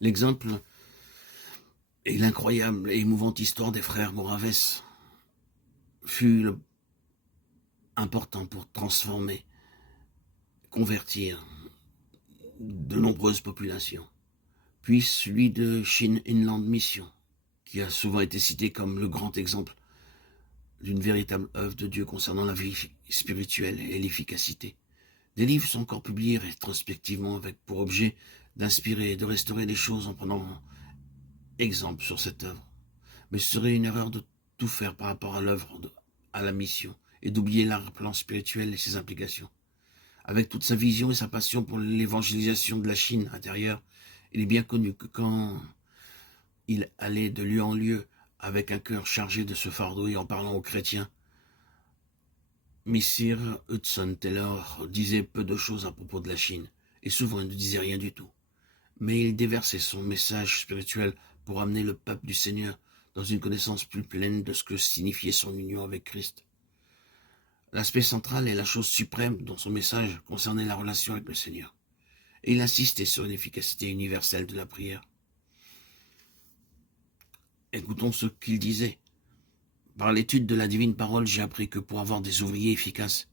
L'exemple est l'incroyable et émouvante histoire des frères Moraves fut important pour transformer, convertir de nombreuses populations. Puis celui de Shin Inland Mission, qui a souvent été cité comme le grand exemple d'une véritable œuvre de Dieu concernant la vie spirituelle et l'efficacité. Des livres sont encore publiés rétrospectivement avec pour objet d'inspirer et de restaurer les choses en prenant exemple sur cette œuvre. Mais ce serait une erreur de tout faire par rapport à l'œuvre, à la mission, et d'oublier l'arrière-plan spirituel et ses implications. Avec toute sa vision et sa passion pour l'évangélisation de la Chine intérieure, il est bien connu que quand il allait de lieu en lieu avec un cœur chargé de ce fardeau et en parlant aux chrétiens, Messire Hudson Taylor disait peu de choses à propos de la Chine, et souvent il ne disait rien du tout. Mais il déversait son message spirituel pour amener le peuple du Seigneur dans une connaissance plus pleine de ce que signifiait son union avec Christ. L'aspect central et la chose suprême dans son message concernait la relation avec le Seigneur. Et il insistait sur l'efficacité universelle de la prière. Écoutons ce qu'il disait. Par l'étude de la divine parole, j'ai appris que pour avoir des ouvriers efficaces,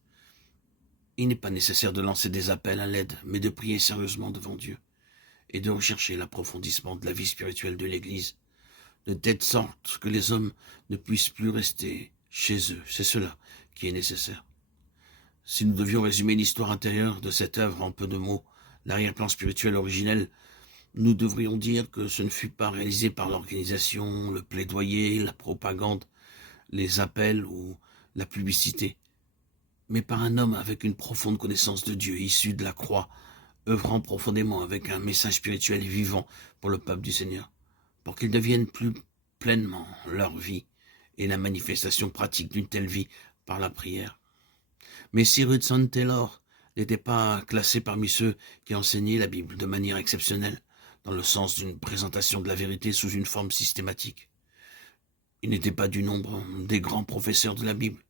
il n'est pas nécessaire de lancer des appels à l'aide, mais de prier sérieusement devant Dieu et de rechercher l'approfondissement de la vie spirituelle de l'Église, de telle sorte que les hommes ne puissent plus rester chez eux. C'est cela qui est nécessaire. Si nous devions résumer l'histoire intérieure de cette œuvre en peu de mots, l'arrière-plan spirituel originel, nous devrions dire que ce ne fut pas réalisé par l'organisation, le plaidoyer, la propagande, les appels ou la publicité, mais par un homme avec une profonde connaissance de Dieu, issu de la croix, œuvrant profondément avec un message spirituel et vivant pour le peuple du Seigneur, pour qu'ils deviennent plus pleinement leur vie et la manifestation pratique d'une telle vie par la prière. Mais Sir Hudson Taylor n'était pas classé parmi ceux qui enseignaient la Bible de manière exceptionnelle, dans le sens d'une présentation de la vérité sous une forme systématique. Il n'était pas du nombre des grands professeurs de la Bible,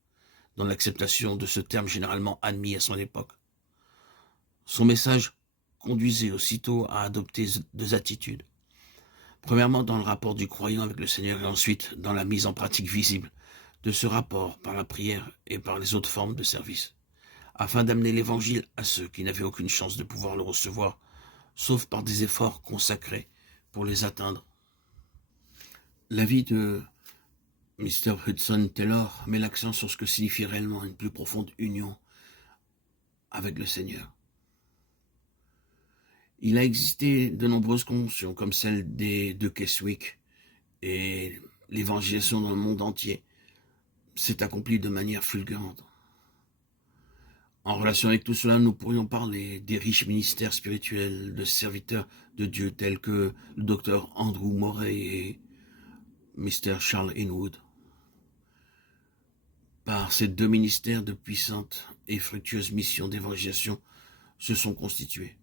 dans l'acceptation de ce terme généralement admis à son époque. Son message conduisait aussitôt à adopter deux attitudes. Premièrement, dans le rapport du croyant avec le Seigneur, et ensuite dans la mise en pratique visible de ce rapport par la prière et par les autres formes de service, afin d'amener l'Évangile à ceux qui n'avaient aucune chance de pouvoir le recevoir, sauf par des efforts consacrés pour les atteindre. La vie de Mr. Hudson Taylor met l'accent sur ce que signifie réellement une plus profonde union avec le Seigneur. Il a existé de nombreuses conventions, comme celle de Keswick, et l'évangélisation dans le monde entier s'est accomplie de manière fulgurante. En relation avec tout cela, nous pourrions parler des riches ministères spirituels de serviteurs de Dieu tels que le docteur Andrew Murray et Mr. Charles Inwood. Par ces deux ministères, de puissantes et fructueuses missions d'évangélisation se sont constituées.